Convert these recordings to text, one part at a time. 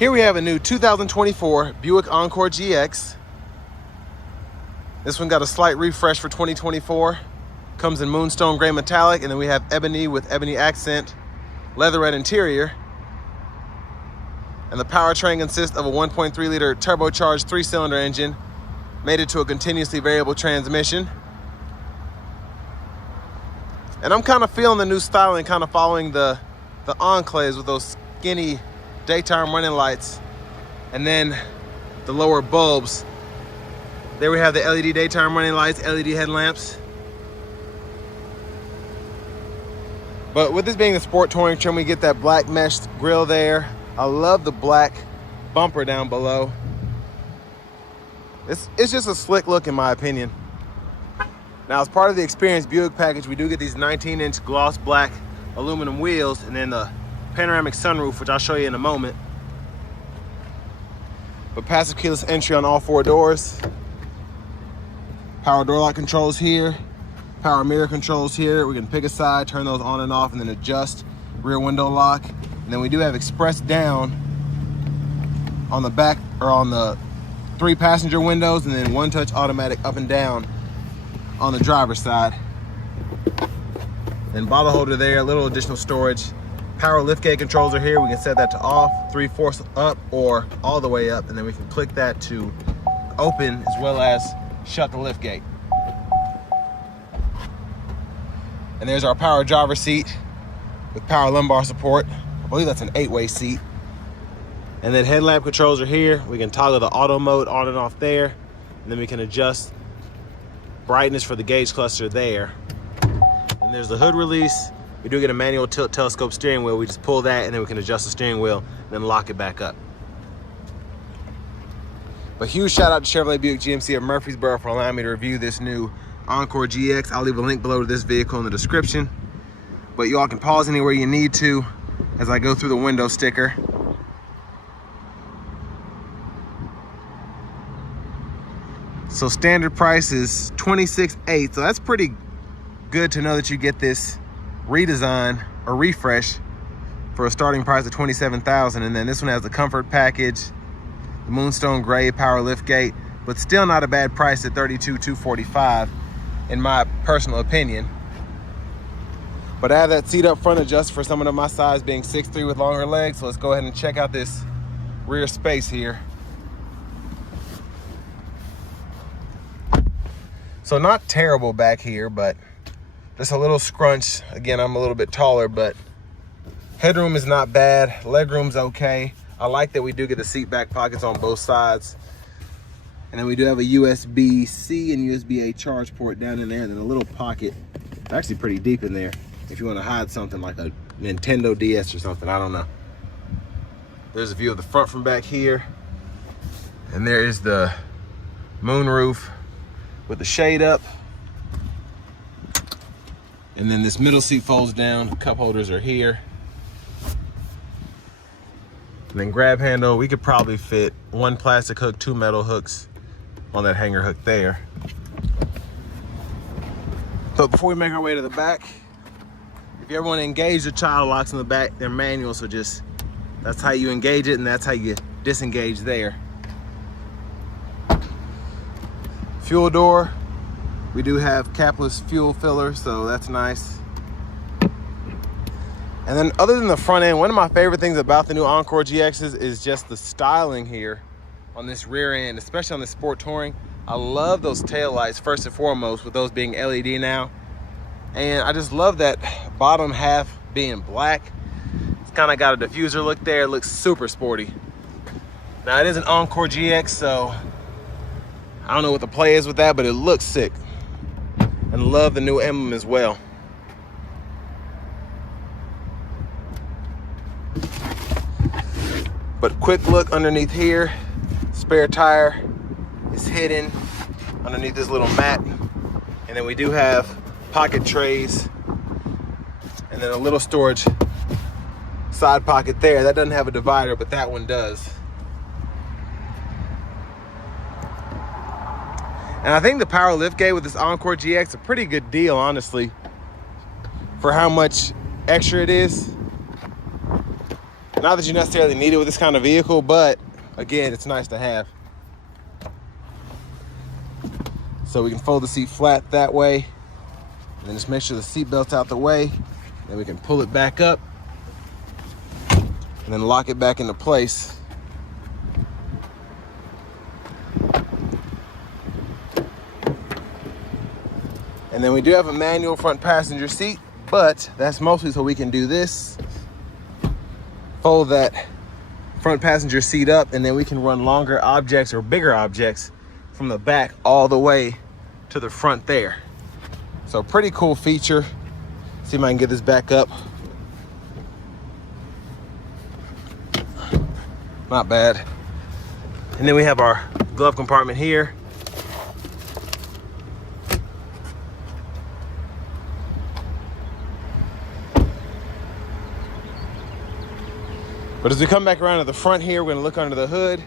Here we have a new 2024 Buick Encore GX. This one got a slight refresh for 2024. Comes in moonstone gray metallic, and then we have ebony with ebony accent, leatherette interior. And the powertrain consists of a 1.3 liter turbocharged 3-cylinder engine, mated to a continuously variable transmission. And I'm kind of feeling the new styling, kind of following the Enclaves with those skinny daytime running lights, and then the lower bulbs. There we have the LED daytime running lights, LED headlamps. But with this being the sport touring trim, we get that black mesh grille there. I love the black bumper down below. It's just a slick look in my opinion. Now, as part of the Experience Buick package, we do get these 19-inch gloss black aluminum wheels, and then the panoramic sunroof, which I'll show you in a moment. But passive keyless entry on all 4 doors. Power door lock controls here. Power mirror controls here. We can pick a side, turn those on and off, and then adjust rear window lock. And then we do have express down on the back, or on the 3 passenger windows, and then 1-touch automatic up and down on the driver's side. And bottle holder there, a little additional storage. Power liftgate controls are here. We can set that to off, 3/4 up or all the way up, and then we can click that to open as well as shut the liftgate. And there's our power driver seat with power lumbar support. I believe that's an 8-way seat. And then headlamp controls are here. We can toggle the auto mode on and off there, and then we can adjust brightness for the gauge cluster there. And there's the hood release. We do get a manual tilt telescope steering wheel. We just pull that, and then we can adjust the steering wheel and then lock it back up. But huge shout out to Chevrolet Buick GMC of Murfreesboro for allowing me to review this new Encore GX. I'll leave a link below to this vehicle in the description. But you all can pause anywhere you need to as I go through the window sticker. So standard price is $26,800. So that's pretty good to know that you get this redesign or refresh for a starting price of $27,000. And then this one has the comfort package, the moonstone gray power lift gate, but still not a bad price at $32,245 in my personal opinion. But I have that seat up front adjusted for someone of my size, being 6'3" with longer legs. So let's go ahead and check out this rear space here. So not terrible back here, but just a little scrunch. Again, I'm a little bit taller, but headroom is not bad. Legroom's okay. I like that we do get the seat back pockets on both sides. And then we do have a USB-C and USB-A charge port down in there, and then a little pocket. It's actually pretty deep in there if you want to hide something like a Nintendo DS or something, I don't know. There's a view of the front from back here. And there is the moonroof with the shade up. And then this middle seat folds down. The cup holders are here. And then grab handle, we could probably fit 1 plastic hook, 2 metal hooks on that hanger hook there. But before we make our way to the back, if you ever want to engage the child locks in the back, they're manual, so just, that's how you engage it and that's how you disengage there. Fuel door, we do have capless fuel filler, so that's nice. And then other than the front end, one of my favorite things about the new Encore GXs is just the styling here on this rear end, especially on the sport touring. I love those tail lights first and foremost, with those being LED now. And I just love that bottom half being black. It's kind of got a diffuser look there. It looks super sporty. Now it is an Encore GX, so I don't know what the play is with that, but it looks sick. And love the new emblem as well. But quick look underneath here. Spare tire is hidden underneath this little mat. And then we do have pocket trays. And then a little storage side pocket there. That doesn't have a divider, but that one does. And I think the power liftgate with this Encore GX is a pretty good deal, honestly, for how much extra it is. Not that you necessarily need it with this kind of vehicle, but again, it's nice to have. So we can fold the seat flat that way, and then just make sure the seat belt's out the way. Then we can pull it back up and then lock it back into place. And then we do have a manual front passenger seat, but that's mostly so we can do this. Fold that front passenger seat up, and then we can run longer objects or bigger objects from the back all the way to the front there. So pretty cool feature. See if I can get this back up. Not bad. And then we have our glove compartment here. But as we come back around to the front here, we're gonna look under the hood.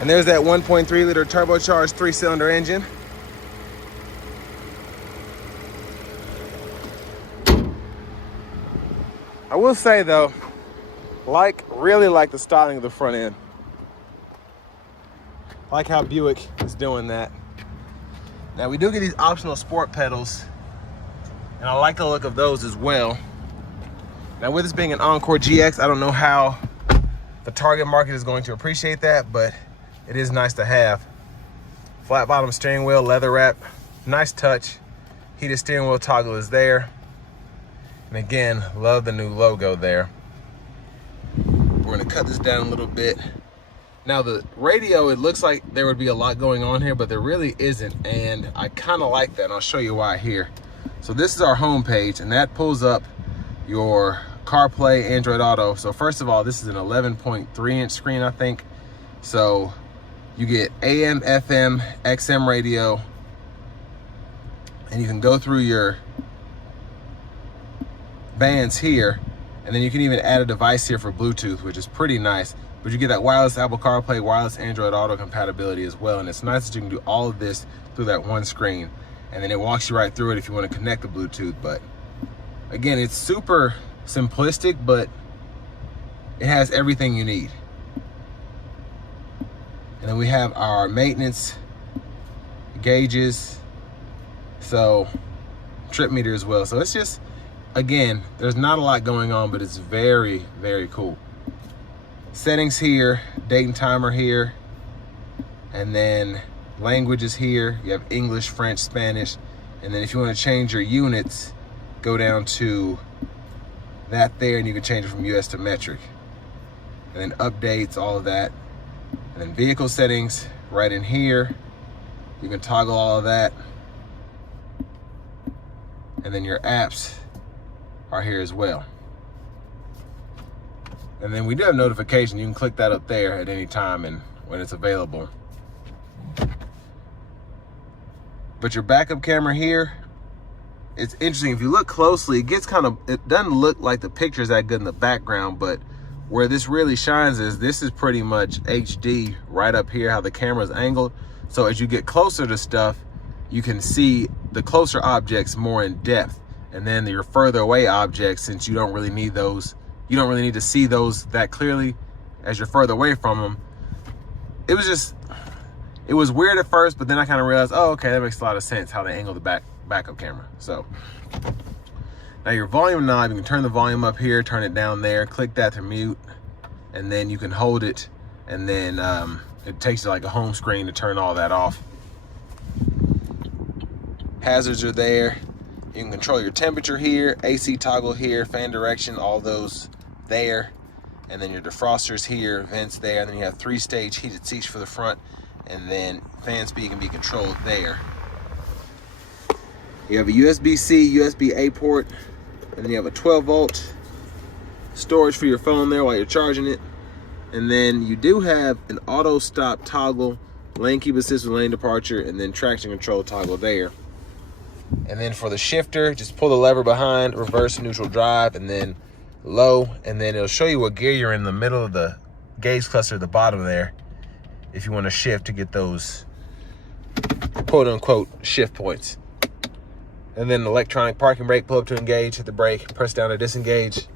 And there's that 1.3 liter turbocharged 3-cylinder engine. I will say though, really like the styling of the front end. I like how Buick is doing that. Now we do get these optional sport pedals, and I like the look of those as well. Now with this being an Encore GX, I don't know how the target market is going to appreciate that, but it is nice to have. Flat bottom steering wheel, leather wrap, nice touch. Heated steering wheel toggle is there. And again, love the new logo there. We're gonna cut this down a little bit. Now the radio, it looks like there would be a lot going on here, but there really isn't. And I kind of like that, and I'll show you why here. So this is our home page, and that pulls up your CarPlay, Android Auto. So first of all, this is an 11.3 inch screen, I think. So you get AM, FM, XM radio, and you can go through your bands here, and then you can even add a device here for Bluetooth, which is pretty nice. But you get that wireless Apple CarPlay, wireless Android Auto compatibility as well. And it's nice that you can do all of this through that one screen. And then it walks you right through it if you want to connect the Bluetooth. But again, it's super simplistic, but it has everything you need. And then we have our maintenance gauges, so trip meter as well. So it's just, again, there's not a lot going on, but it's very, very cool. Settings here, date and timer here, and then languages here. You have English, French, Spanish, and then if you want to change your units, go down to that there, and you can change it from US to metric. And then updates, all of that. And then vehicle settings right in here. You can toggle all of that. And then your apps are here as well. And then we do have notification. You can click that up there at any time and when it's available. But your backup camera here, it's interesting. If you look closely, it doesn't look like the picture is that good in the background, but where this really shines is this is pretty much HD right up here, how the camera's angled. So as you get closer to stuff, you can see the closer objects more in depth. And then your further away objects, since you don't really need those, you don't really need to see those that clearly as you're further away from them. It was weird at first, but then I kind of realized, oh, okay, that makes a lot of sense how they angle the backup camera. So now your volume knob, you can turn the volume up here, turn it down there, click that to mute, and then you can hold it, and then it takes you like a home screen to turn all that off. Hazards are there. You can control your temperature here, AC toggle here, fan direction, all those there. And then your defrosters here, vents there. And then you have 3-stage heated seats for the front, and then fan speed can be controlled there. You have a USB-C, USB-A port, and then you have a 12-volt storage for your phone there while you're charging it. And then you do have an auto stop toggle, lane keep assist with lane departure, and then traction control toggle there. And then for the shifter, just pull the lever behind, reverse, neutral, drive, and then low, and then it'll show you what gear you're in the middle of the gauge cluster at the bottom there if you want to shift to get those quote-unquote shift points. And then electronic parking brake, pull up to engage, hit the brake, press down to disengage.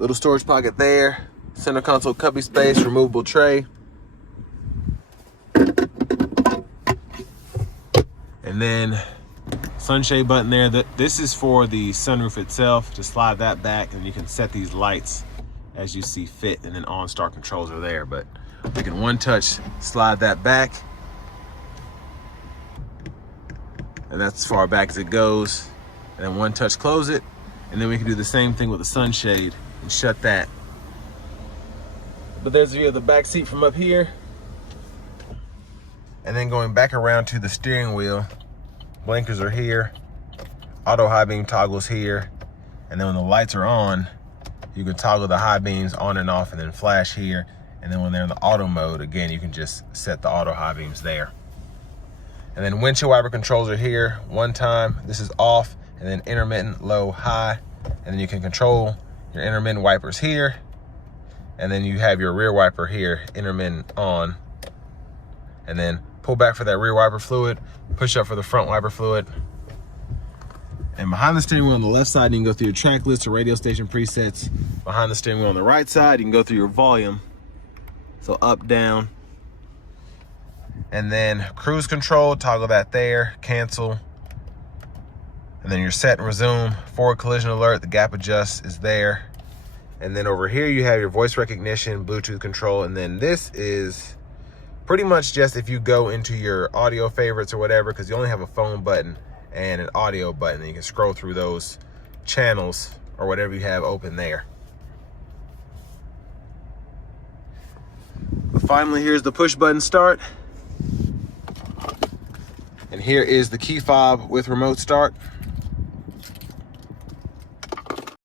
Little storage pocket there. Center console cubby space, removable tray. And then sunshade button there. This is for the sunroof itself. Just slide that back and you can set these lights as you see fit, and then OnStar controls are there. But we can one touch slide that back, and that's as far back as it goes. And then one touch close it, and then we can do the same thing with the sunshade and shut that. But there's a view of the back seat from up here. And then going back around to the steering wheel, blinkers are here, auto high beam toggles here, and then when the lights are on, you can toggle the high beams on and off and then flash here. And then when they're in the auto mode, again, you can just set the auto high beams there. And then windshield wiper controls are here. One time, this is off, and then intermittent, low, high. And then you can control your intermittent wipers here. And then you have your rear wiper here, intermittent on. And then pull back for that rear wiper fluid, push up for the front wiper fluid. And behind the steering wheel on the left side, you can go through your track list or radio station presets. Behind the steering wheel on the right side, you can go through your volume. So up, down. And then cruise control, toggle that there, cancel. And then your set and resume, forward collision alert, the gap adjust is there. And then over here, you have your voice recognition, Bluetooth control. And then this is pretty much just if you go into your audio favorites or whatever, because you only have a phone button and an audio button, and you can scroll through those channels or whatever you have open there. But finally, here's the push button start. And here is the key fob with remote start.